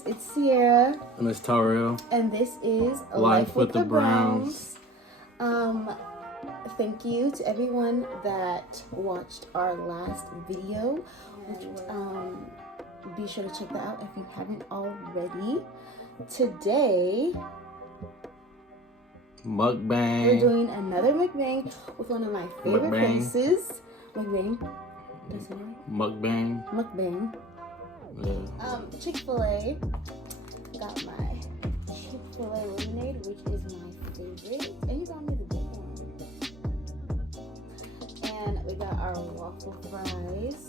guys, it's Sierra. And it's Tyrell. And this is Life with the Browns. Thank you to everyone that watched our last video. Which, be sure to check that out if you haven't already. Today, Mukbang. we're doing another mukbang with one of my favorite places. Mukbang. Mukbang. Mukbang. Yeah. Chick-Fil-A. Got my Chick-Fil-A lemonade, which is my favorite. And you got me the big one. And we got our waffle fries.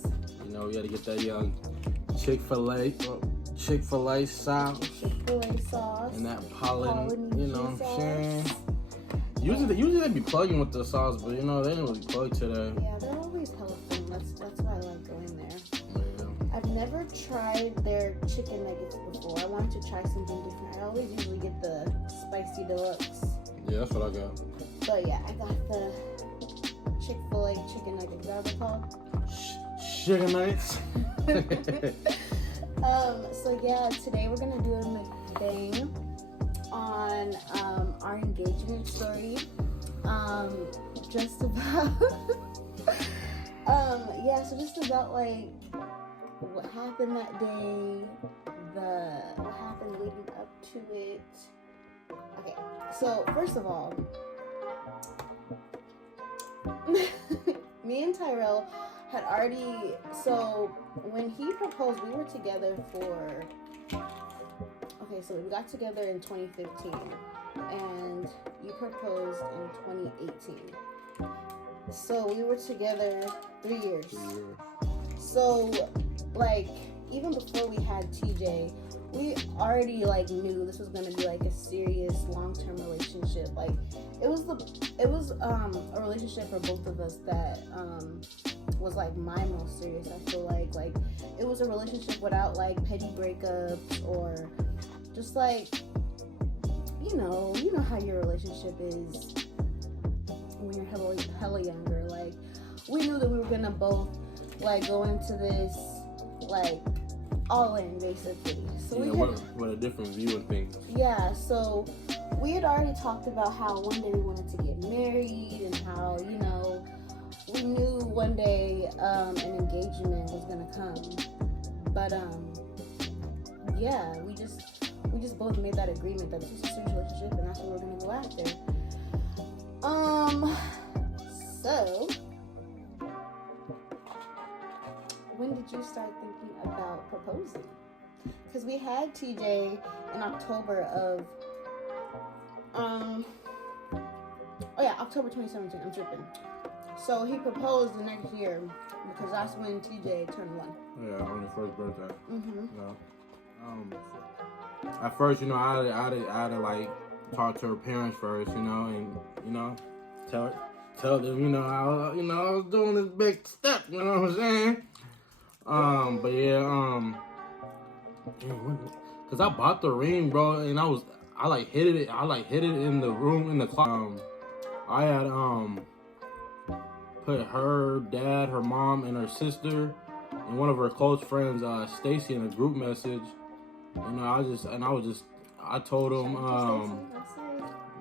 You know, we gotta get that young Chick-Fil-A sauce. Chick-Fil-A sauce. And that pollen, you know what I'm saying? Sauce. Usually they be plugging with the sauce, but you know, they didn't really plug today. Yeah, they're always hella fun. That's why I like going there. Yeah. I've never tried their chicken nuggets before. I wanted to try something different. I always usually get the spicy deluxe. Yeah, that's what I got. But yeah, I got the Chick-fil-A chicken nuggets. Is that what they're called? Chicken nuggets. So yeah, today we're gonna do a mukbang on our engagement story. Just about so just about like what happened that day, what happened leading up to it. Okay, so first of all, me and Tyrell had already, so when he proposed, we were together for, so we got together in 2015 and you proposed in 2018. So we were together 3 years. So like even before we had TJ, we already like knew this was gonna be like a serious long-term relationship. Like it was a relationship for both of us that was like my most serious. I feel like it was a relationship without like petty breakups or just like you know how your relationship is when you're hella younger. Like we knew that we were gonna both like go into this like all in basically. So yeah, what a different view of things. Yeah, so we had already talked about how one day we wanted to get married and how, we knew one day an engagement was gonna come. But we just both made that agreement that this was a serious relationship and that's what we're gonna go after. So when did you start thinking about proposing? Because we had TJ in October of October 2017. I'm tripping. So he proposed the next year because that's when TJ turned 1. Yeah, on your first birthday. Mm-hmm. Yeah. At first, I had to like talk to her parents first, and tell them, I was doing this big step, you know what I'm saying? But yeah, cause I bought the ring, bro, and I hid it in the room in the closet. I had put her dad, her mom, and her sister, and one of her close friends, Stacy, in a group message. I told them, I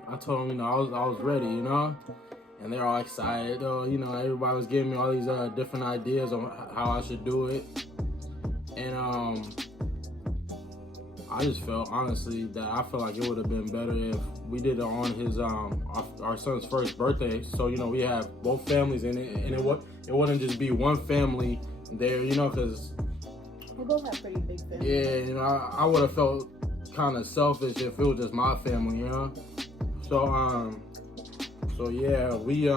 was ready, and they're all excited. Everybody was giving me all these different ideas on how I should do it, and I just felt honestly that I felt like it would have been better if we did it on his our son's first birthday. So we have both families in it, and it wouldn't just be one family there, because we both have pretty big families. Yeah, I would have felt kind of selfish if it was just my family, So yeah, we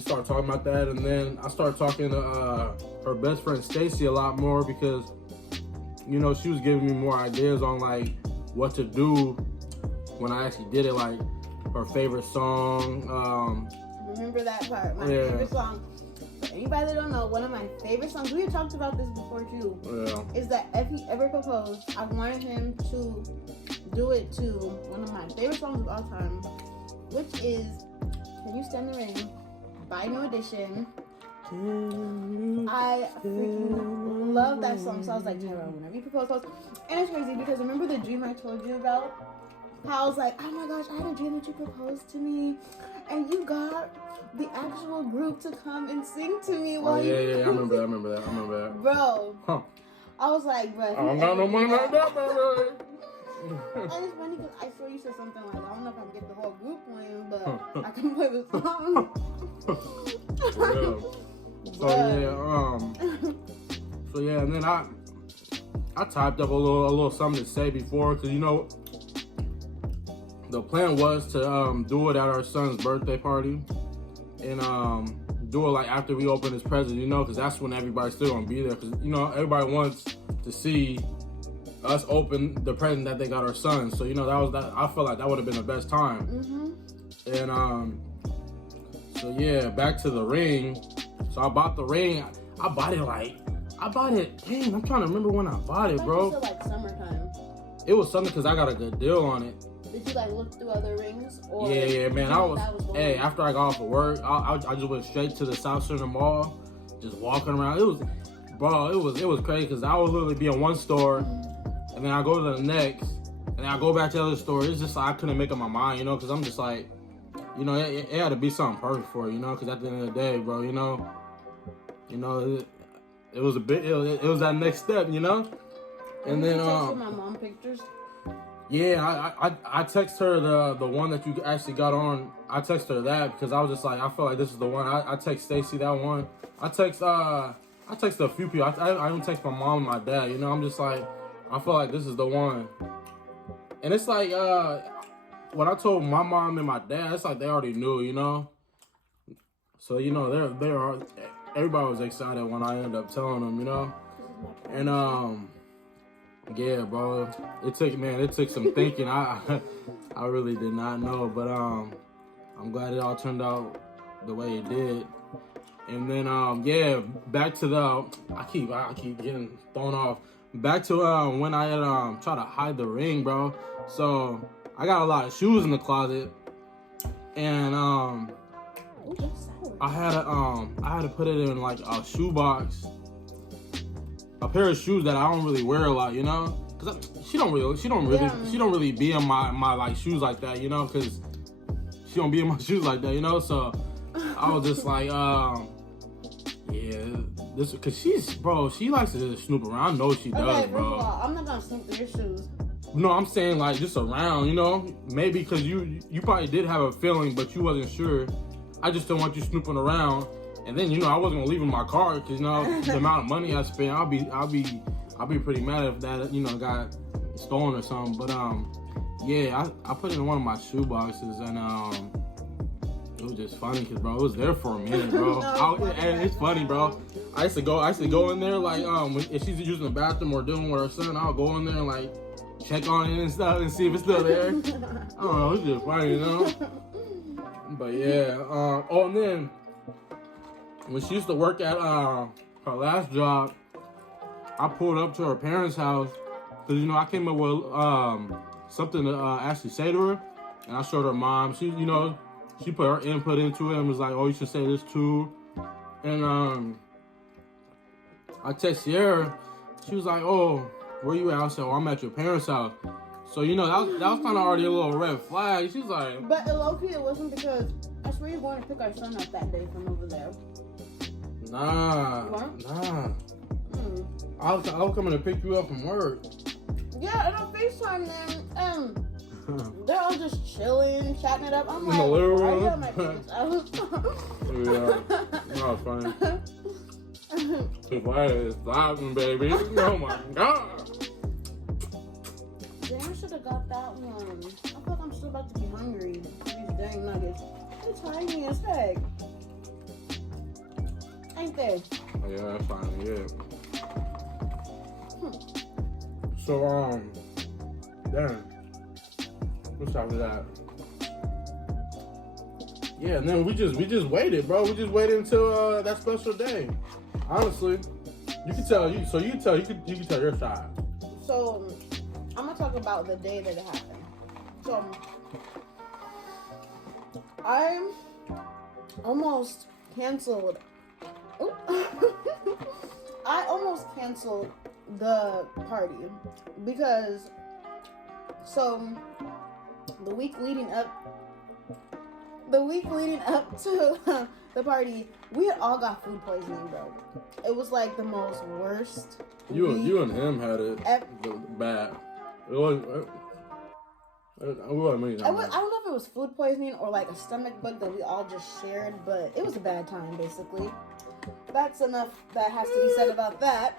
started talking about that, and then I started talking to her best friend Stacy a lot more because she was giving me more ideas on like what to do when I actually did it, like her favorite song. Remember that part? My favorite song. For anybody that don't know, one of my favorite songs, we had talked about this before too, is that if he ever proposed, I wanted him to do it to one of my favorite songs of all time, which is Can You Stand the Rain by New Edition. I freaking love that song. So I was like, Tyrone, whenever you propose, and it's crazy because remember the dream I told you about? How I was like, oh my gosh, I had a dream that you proposed to me, and you got the actual group to come and sing to me. Oh yeah, I remember that. Bro, Huh. I was like, bro, I don't got no money like that, baby. And it's funny because I swear you said something like, I don't know if I can get the whole group playing, but I can play the song. So yeah, and then I typed up a little something to say before, because you know the plan was to do it at our son's birthday party, and do it like after we open his present, you know, because that's when everybody's still gonna be there, because you know everybody wants to see us open the present that they got our son. So you know I felt like that would have been the best time. And so yeah, back to the ring. So I bought the ring. I bought it. Dang, I'm trying to remember when I bought it, bro. I thought you said like summertime. It was something because I got a good deal on it. Did you like look through other rings? Or Yeah, man. Hey, after I got off of work, I just went straight to the South Center Mall, just walking around. It was crazy because I would literally be in one store, and then I go to the next, and then I go back to the other store. It's just like I couldn't make up my mind, you know, because I'm just like, you know, it had to be something perfect for it, you know, because at the end of the day, bro, you know, it was a bit, it was that next step, you know, and then my mom pictures. Yeah, I text her the one that you actually got on. I text her that because I was just like, I feel like this is the one. I text Stacy that one. I text a few people. I even text my mom and my dad. You know, I'm just like, I feel like this is the one. And it's like when I told my mom and my dad, it's like they already knew, you know. So you know, everybody was excited when I ended up telling them, you know. And yeah, bro. It took some thinking. I really did not know, but I'm glad it all turned out the way it did. And then yeah, back to the I keep getting thrown off. Back to when I had tried to hide the ring, bro. So I got a lot of shoes in the closet, and I had to put it in like a shoebox. A pair of shoes that I don't really wear a lot, you know, cause she don't really be in my like shoes like that, you know, cause she don't be in my shoes like that, you know. So I was just like, yeah, this, cause she likes to just snoop around. I know she does, okay, bro. First of all, I'm not gonna snoop through your shoes. No, I'm saying like just around, you know, maybe cause you probably did have a feeling, but you wasn't sure. I just don't want you snooping around. And then, you know, I wasn't gonna leave in my car because, you know, the amount of money I spent, I'll be pretty mad if that, you know, got stolen or something. But yeah, I put it in one of my shoe boxes, and it was just funny because, bro, it was there for a minute, bro. And it's funny, bro. I used to go in there like if she's using the bathroom or dealing with her son, I'll go in there and like check on it and stuff and see if it's still there. I don't know, it's just funny, you know. But yeah, and then. When she used to work at her last job, I pulled up to her parents' house because, you know, I came up with something to actually say to her, and I showed her mom. She, you know, she put her input into it and was like, "Oh, you should say this too." And I texted her. She was like, "Oh, where you at?" I said, "Oh, I'm at your parents' house." So, you know, that was kind of already a little red flag. She's like, but low-key, it wasn't because I swear you're going to pick our son up that day from over there. Nah. I was coming to pick you up from work. Yeah, and on FaceTime then, they're all just chilling, chatting it up. I'm like, In the living room? why are you at my parents' house? Yeah, that was funny. Why is stopping, baby? Oh my god. Damn, I should have got that one. I feel like I'm still about to be hungry. These dang nuggets. They're tiny as heck. Ain't they? Yeah, that's fine. Yeah. So damn. What's after that? Yeah, and then we just waited, bro. We just waited until that special day. Honestly, you can tell you can tell your side. So I'm gonna talk about the day that it happened. So I almost canceled. Oh, I almost canceled the party because the week leading up to the party, we had all got food poisoning, bro. It was like the most worst. You and him had it bad. It was. I don't know if it was food poisoning or like a stomach bug that we all just shared, but it was a bad time, basically. That's enough that has to be said about that.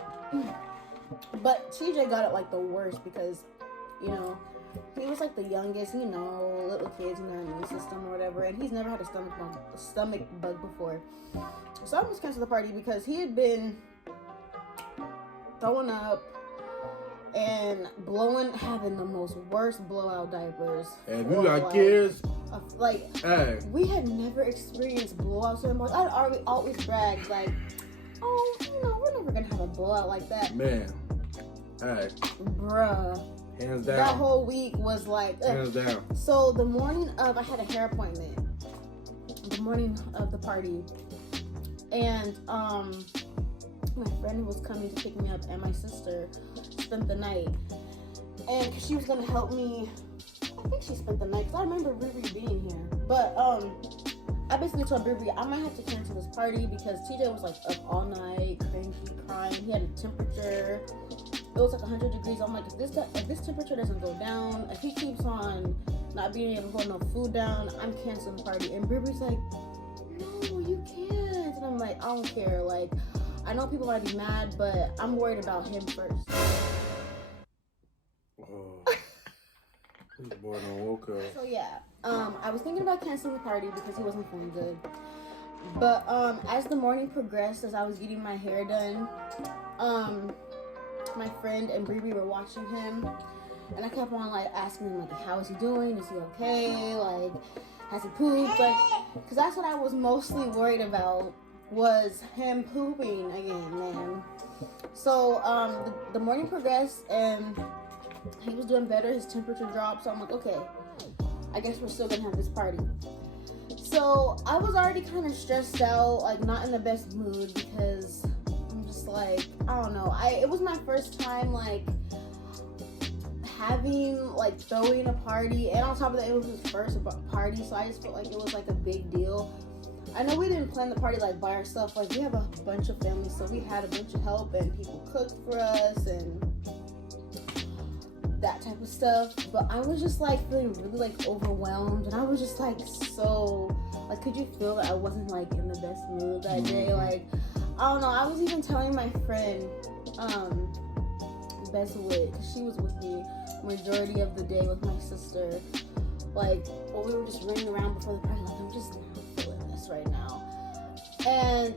But TJ got it like the worst because, you know, he was like the youngest, you know, little kids in their immune system or whatever, and he's never had a stomach bug before. So I almost canceled the party because he had been throwing up and having the most worst blowout diapers. And if you got kids, hey, we had never experienced blowouts so much. I'd always bragged like, oh, you know, we're never gonna have a blowout like that. Man, hey, bruh, hands down. That whole week was like, hands down. So the morning of, I had a hair appointment. The morning of the party, and my friend was coming to pick me up, and my sister spent the night, and she was gonna help me. I think she spent the night because I remember Riri being here. But I basically told Riri I might have to cancel this party because TJ was like up all night, cranky, crying. He had a temperature. It was like 100 degrees. I'm like, if this temperature doesn't go down, if he keeps on not being able to hold no food down, I'm canceling the party. And Riri's like, no, you can't. And I'm like, I don't care. Like, I know people might be mad, but I'm worried about him first. Oh, this boy done woke up. So yeah, I was thinking about canceling the party because he wasn't feeling good. But as the morning progressed, as I was getting my hair done, my friend and Bree were watching him, and I kept on like asking him like, how is he doing? Is he okay? Like, has he pooped? Like, because that's what I was mostly worried about, was him pooping again, man. So the morning progressed and he was doing better. His temperature dropped. So I'm like, okay, I guess we're still gonna have this party. So I was already kind of stressed out, like not in the best mood because I'm just like, I don't know. It was my first time like throwing a party, and on top of that, it was his first party. So I just felt like it was like a big deal. I know we didn't plan the party like by ourselves. Like we have a bunch of family, so we had a bunch of help and people cooked for us and that type of stuff. But I was just like feeling really like overwhelmed, and I was just like so like, could you feel that I wasn't like in the best mood that day? Like, I don't know. I was even telling my friend, Beswit, because she was with me majority of the day with my sister. Like, well, we were just running around before the party. Like, I'm just not feeling this right now. And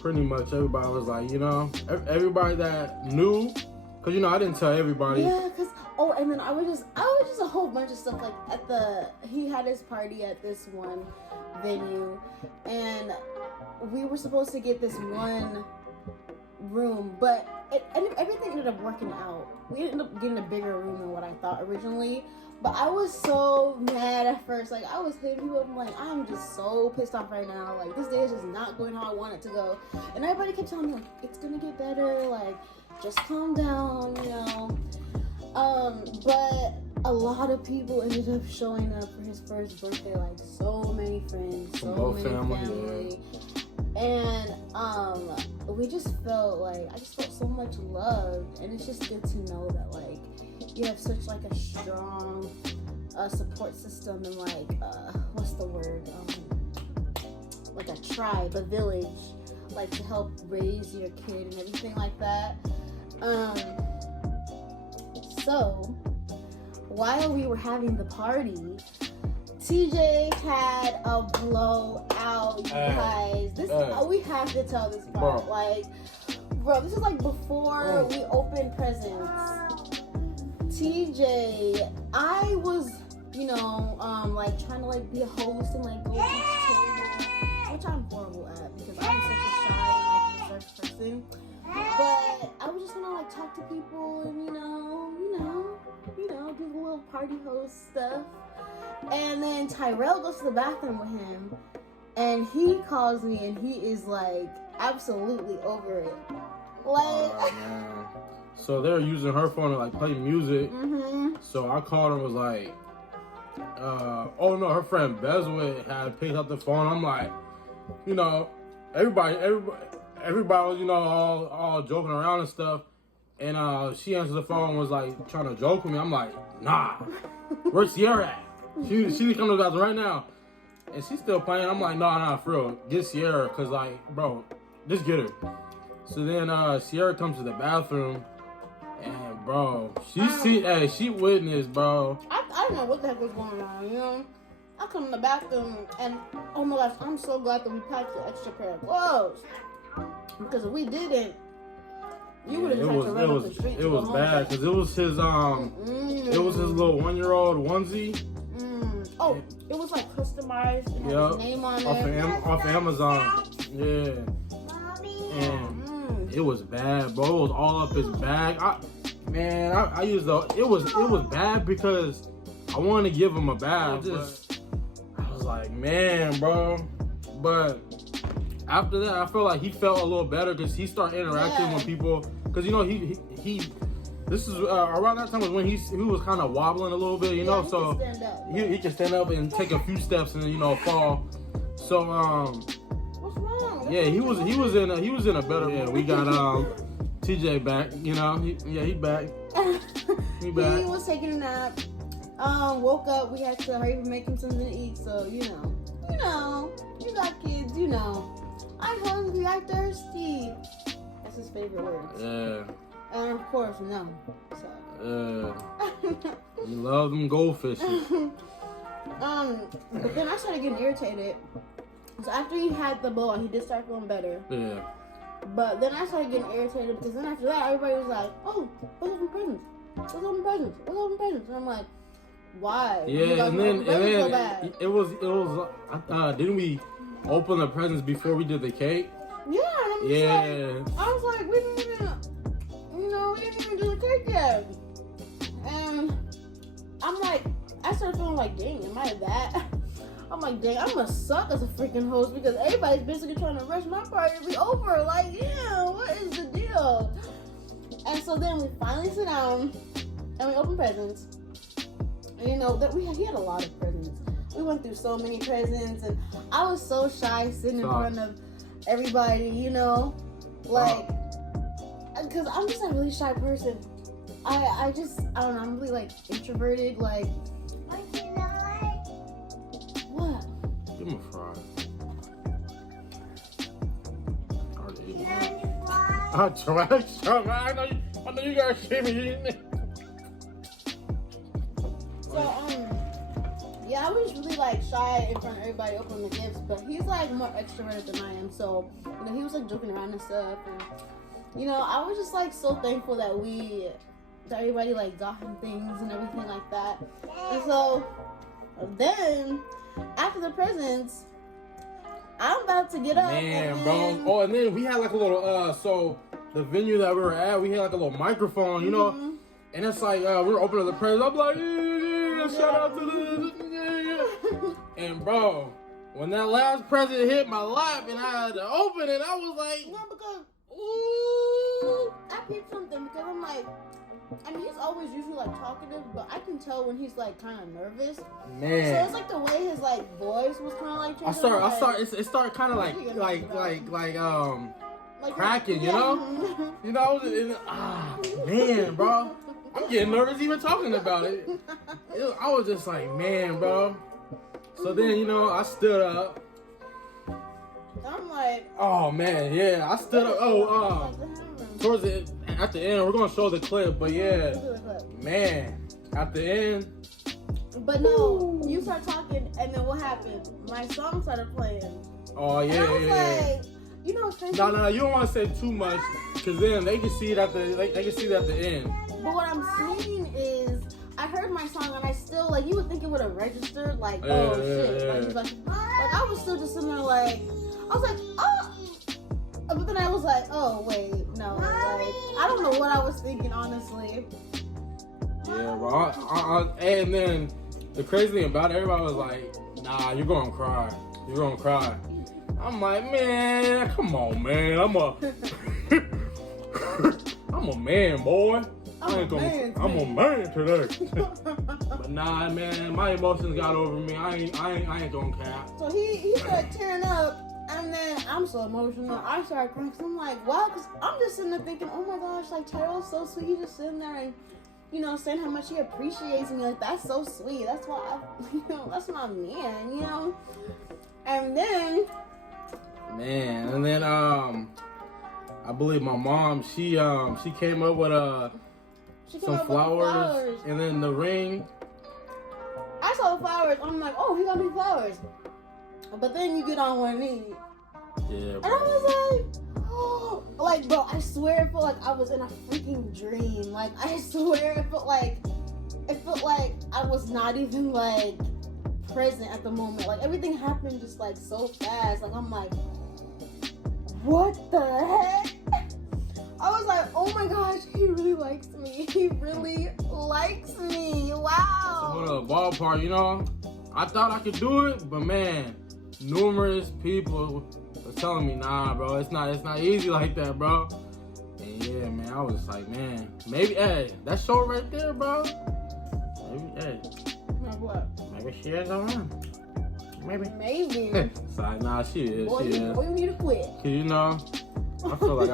pretty much everybody was like, you know, everybody that knew, because you know I didn't tell everybody. Yeah, because and then I was just a whole bunch of stuff. Like he had his party at this one venue, and we were supposed to get this one room, but everything ended up working out. We ended up getting a bigger room than what I thought originally. But I was so mad at first. Like, I was hitting people up. I'm like, I'm just so pissed off right now. Like, this day is just not going how I want it to go. And everybody kept telling me, like, it's gonna get better. Like, just calm down, you know. But a lot of people ended up showing up for his first birthday. Like, so many friends, so many family. Yeah. And we just felt like, I just felt so much love. And it's just good to know that, like, you have such like a strong support system and like what's the word, like a tribe, a village, like to help raise your kid and everything like that. So while we were having the party, TJ had a blowout, you guys. We have to tell this part. Like, bro, this is like before we opened presents. TJ, I was, you know, like trying to like be a host and like go to the table, which I'm horrible at because I'm such a shy and like reserved person. But I was just gonna like talk to people and you know, do the little party host stuff. And then Tyrell goes to the bathroom with him, And he calls me and he is like absolutely over it. Like, man. So they're using her phone to like play music. mm-hmm. So I called her and was like, oh no, her friend Bezwit had picked up the phone. I'm like, you know, everybody was, you know, all joking around and stuff. And she answered the phone and was like trying to joke with me. I'm like, nah, where's Sierra at? She need to come to the bathroom right now. And she's still playing. I'm like, nah, for real. Get Sierra, cause like, bro, just get her. So then Sierra comes to the bathroom, and bro, she witnessed, bro. I don't know what the heck was going on, you know? I come in the bathroom and oh my gosh, I'm so glad that we packed the extra pair of clothes. Because if we didn't, you would have had to run up the street. It was bad because it was his it was his little 1-year-old onesie. Oh, it was like customized and had his name on it. Off Amazon. Yeah. And it was bad, bro. It was all up his bag. I used it was bad because I wanted to give him a bath. I was like, man, bro. But after that, I felt like he felt a little better because he started interacting with people. Because, you know, he this is around that time was when he was kind of wobbling a little bit, you know, so he can stand up and take a few steps and then, you know, fall. So what's wrong? Yeah, he was in a better. Yeah, we got TJ back, you know. He back. He back. He was taking a nap. Woke up. We had to hurry up and make him something to eat. So you got kids. You know, I'm hungry. I'm thirsty. That's his favorite words. Yeah. And of course, no. So. You love them goldfish. But then I started getting irritated. So after he had the bowl, he did start feeling better. Yeah. But then I started getting irritated because then after that, everybody was like, "Oh, what's up in presents? What's up in presents? What's up in presents?" And I'm like, "Why?" Yeah, and then it was. Didn't we open the presents before we did the cake? Yeah. And I was like, we didn't even do the cake yet. And I'm like, I started feeling like, dang, am I that? I'm like, dang, I'm gonna suck as a freaking host because everybody's basically trying to rush my party to be over. Like, yeah, what is the deal? And so then we finally sit down and we open presents. And he had a lot of presents. We went through so many presents, and I was so shy sitting in front of everybody, you know, like, because I'm just a really shy person. I don't know, I'm really like introverted, like. What? Give him a fry. I know you guys see me eating it. So yeah, I was really like shy in front of everybody opening the gifts, but he's like more extroverted than I am. So he was like joking around and stuff, and I was just like so thankful that everybody like got him things and everything like that. And so then after the presents, I'm about to get up. Man, bro. Oh, and then we had like a little, so the venue that we were at, we had like a little microphone, you know? And it's like, we were opening the presents. I'm like, yeah, shout out to this. Yeah. And bro, when that last present hit my lap and I had to open it, I was like, no, because, ooh. I peeped something because I'm like, he's always usually like talkative, but I can tell when he's like kind of nervous. Man. So it's like the way his like voice was kind of like changing. It started kind of like cracking, you know? Man, bro. I'm getting nervous even talking about it. I was just like, man, bro. So then, I stood up. I'm like, oh man, yeah, I stood up. Towards at the end, we're gonna show the clip, but yeah, man, at the end. But no, you start talking, and then what happened? My song started playing. Oh yeah, and I was like, what's crazy? No, you don't want to say too much, cause then they can see it at the end. But what I'm saying is, I heard my song, and I still like you would think it would have registered, like shit, yeah. Like I was still just sitting there like, I was like, oh. But then I was like, oh, wait, no. Like, I don't know what I was thinking, honestly. Yeah, bro. And then the crazy thing about it, everybody was like, nah, you're going to cry. You're gonna cry. I'm like, man, come on, man. I'm a man, boy. I'm a man today. But nah, man, my emotions got over me. I ain't gonna cap. So he started tearing up, and then I'm so emotional. I started crying because I'm like, wow, because I'm just sitting there thinking, oh my gosh, like Tyrell's so sweet. He's just sitting there and, you know, saying how much he appreciates me. Like, that's so sweet. That's why that's my man, you know. And then I believe my mom, she came up with some flowers, and then the ring. I saw the flowers. I'm like, oh, he got me flowers. But then you get on one knee. Yeah. And I was like, oh, like, bro, I swear it felt like I was in a freaking dream. Like, I swear it felt like I was not even like present at the moment. Like, everything happened just like so fast. Like, I'm like, what the heck? I was like, oh my gosh, he really likes me. He really likes me. Wow. So for the ballpark, you know, I thought I could do it, but man, numerous people were telling me, nah, bro, it's not easy like that, bro. And yeah, man, I was like, man, maybe, hey, that show right there, bro. Maybe, hey. What? Maybe she is on. Maybe. So nah, she is. Boy, she is. Boy, you need to quit. Cause you know, I feel like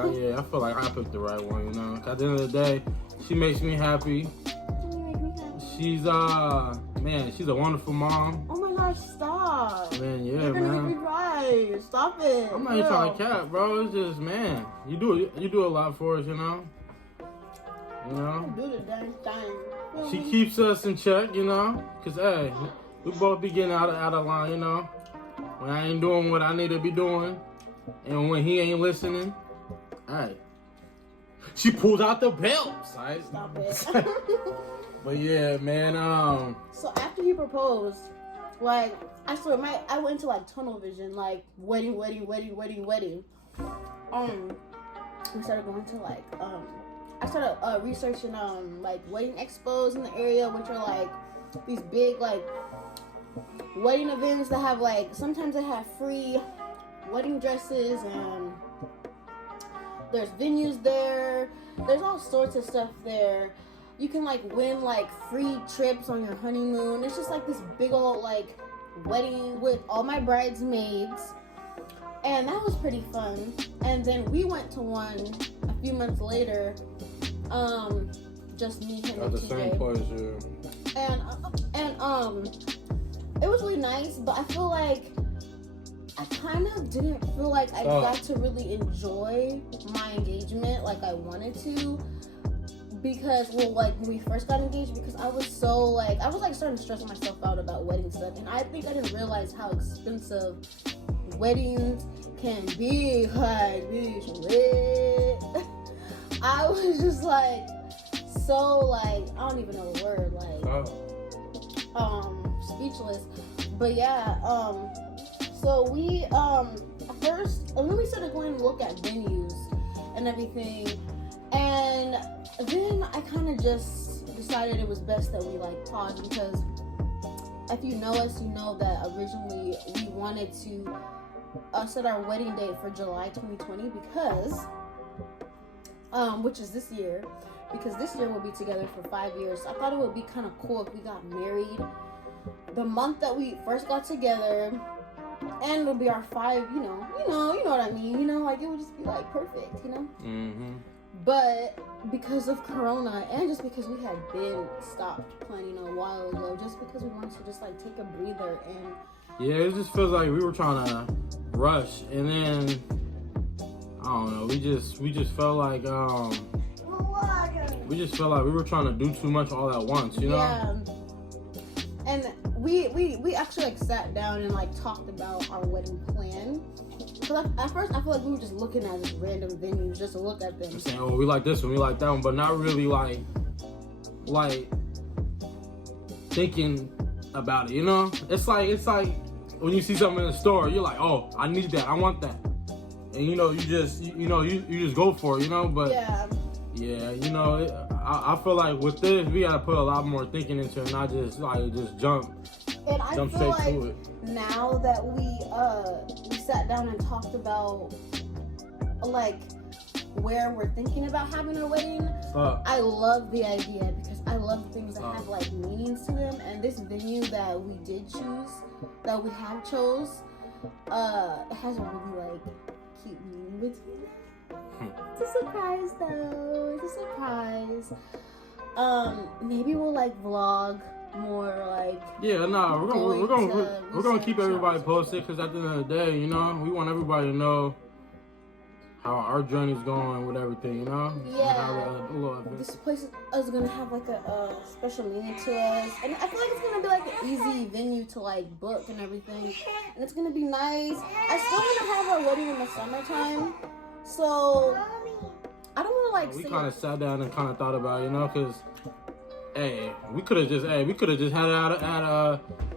I picked the right one. You know, at the end of the day, she makes me happy. She's man, she's a wonderful mom. Oh my gosh, stop. Man, yeah, You're gonna man. make me cry. Stop it. I'm not even trying to cap, bro. It's just, man, you do a lot for us, you know. You know. Do the damn thing. She keeps us in check, you know, cause hey, we both be getting out of line, you know. When I ain't doing what I need to be doing, and when he ain't listening, hey, she pulls out the belts. Right? Stop it. But yeah, man. So after he proposed, like, I swear, I went into like tunnel vision, like wedding. We started going to like I started researching like wedding expos in the area, which are like these big like wedding events that have like, sometimes they have free wedding dresses, and there's venues there. There's all sorts of stuff there. You can like win like free trips on your honeymoon. It's just like this big old like wedding with all my bridesmaids, and that was pretty fun. And then we went to one a few months later, just me, him, and At the TJ. same place, yeah. And it was really nice, but I feel like I kind of didn't feel like I got to really enjoy my engagement like I wanted to, because, well, like when we first got engaged, because I was starting to stress myself out about wedding stuff, and I think I didn't realize how expensive weddings can be. Like, bitch, lit. I was just like, so like, I don't even know the word, like, speechless. But yeah, so we first, and then we started going to look at venues and everything, and then I kind of just decided it was best that we like paused, because if you know us, you know that originally we wanted to set our wedding date for July 2020, because which is this year, because this year we'll be together for 5 years. So I thought it would be kind of cool if we got married the month that we first got together, and it'll be our 5, you know what I mean, you know, like it would just be like perfect, you know. Mm-hmm. But because of Corona, and just because we had been stopped planning a while ago, just because we wanted to just like take a breather, and yeah, it just feels like we were trying to rush, and then I don't know, we just felt like we were trying to do too much all at once, you know. Yeah. And we actually like sat down and like talked about our wedding plan. So at first I feel like we were just looking at just random venues just to look at them. Saying, oh, we like this one, we like that one, but not really like thinking about it, you know? It's like when you see something in the store, you're like, oh, I need that, I want that. And you know, you just go for it, you know? But yeah, you know, I feel like with this, we gotta put a lot more thinking into it, not just jump And I jump feel straight to like it. now that we sat down and talked about like where we're thinking about having a wedding, I love the idea because I love things that have like meanings to them. And this venue that we did choose, that we have chose, it has a really like cute meaning with it. It's a surprise though. It's a surprise. Maybe we'll like vlog more like. Yeah, nah, we're gonna keep everybody posted because at the end of the day, you know, we want everybody to know how our journey's going with everything, you know. Yeah. This place is gonna have like a special meaning to us, and I feel like it's gonna be like an easy venue to like book and everything, and it's gonna be nice. I still want to have our wedding in the summertime, so I don't want to like. We kind of sat down and kind of thought about it, you know, because hey, we could have just had it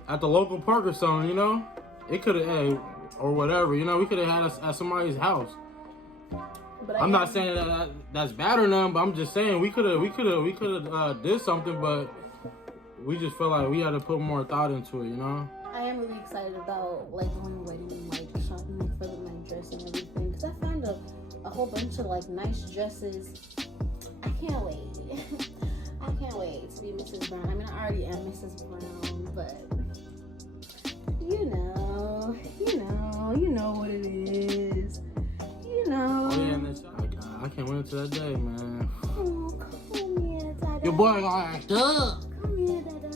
at the local park or something, you know. It could have or whatever, you know. We could have had us at somebody's house. But I'm not saying that's bad or nothing, but I'm just saying we could have did something, but we just felt like we had to put more thought into it, you know. I am really excited about like going wedding and like shopping for my dress and everything because I found a whole bunch of like nice dresses. I can't wait. I can't wait to be Mrs. Brown. I mean, I already am Mrs. Brown, but you know what it is. You know. Oh yeah, I can't wait until that day, man. Oh, come here, Dada. Your boy gonna act up. Come here, Dada.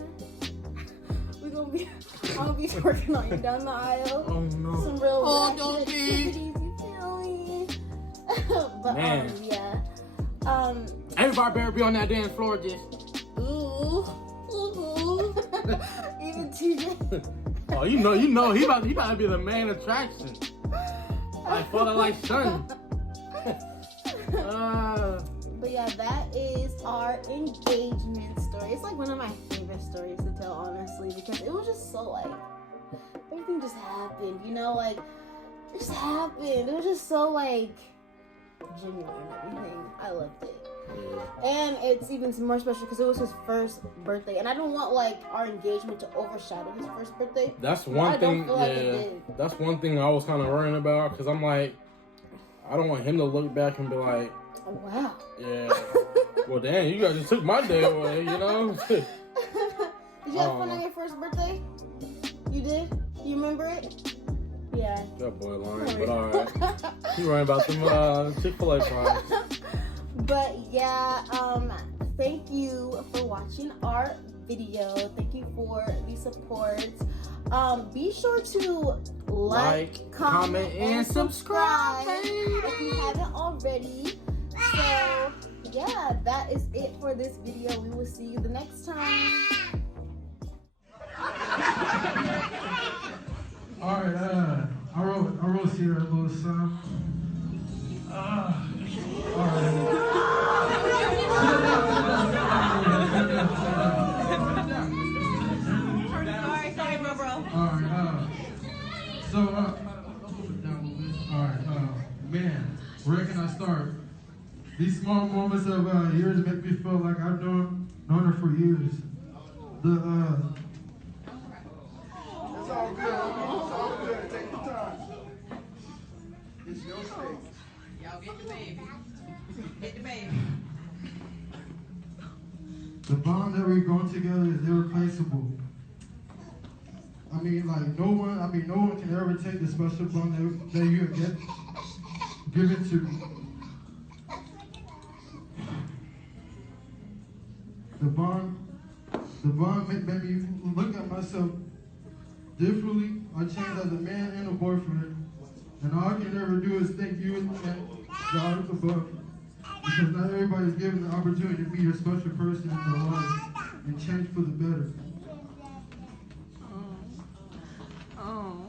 I'll be twerking on you down the aisle. Oh no. Some real don't be. activities, you feel me? But man. Yeah. Everybody better be on that dance floor, just. Ooh. Even TJ. Oh, you know, he about to be the main attraction. Like father, like son. But yeah, that is our engagement story. It's like one of my favorite stories to tell, honestly, because it was just so like everything just happened, you know, like it just happened. It was just so like genuine and everything. I loved it. And it's even more special because it was his first birthday, and I don't want like our engagement to overshadow his first birthday. That's one thing. That's one thing I was kind of worrying about because I'm like, I don't want him to look back and be like, oh, wow. Yeah. Well, damn, you guys just took my day away, you know. Did you have fun on your first birthday? You did? You remember it? Yeah. That boy lying, but alright. You worrying about them Chick-Fil-A fries. But yeah, thank you for watching our video. Thank you for the support. Be sure to like, comment, and subscribe if you haven't already. So yeah, that is it for this video. We will see you the next time. All right, I wrote here a little something. All right. Man, where can I start? These small moments of years make me feel like I've known her for years. It's all good. It's all good. Take your time. It's your stage. Y'all get the baby. Get the baby. The bond that we've grown together is irreplaceable. I mean, like no one can ever take the special bond that you have given to me. The bond made me look at myself differently. I changed as a man and a boyfriend, and all I can ever do is thank you and God above, because not everybody's given the opportunity to be a special person in their life and change for the better. Oh.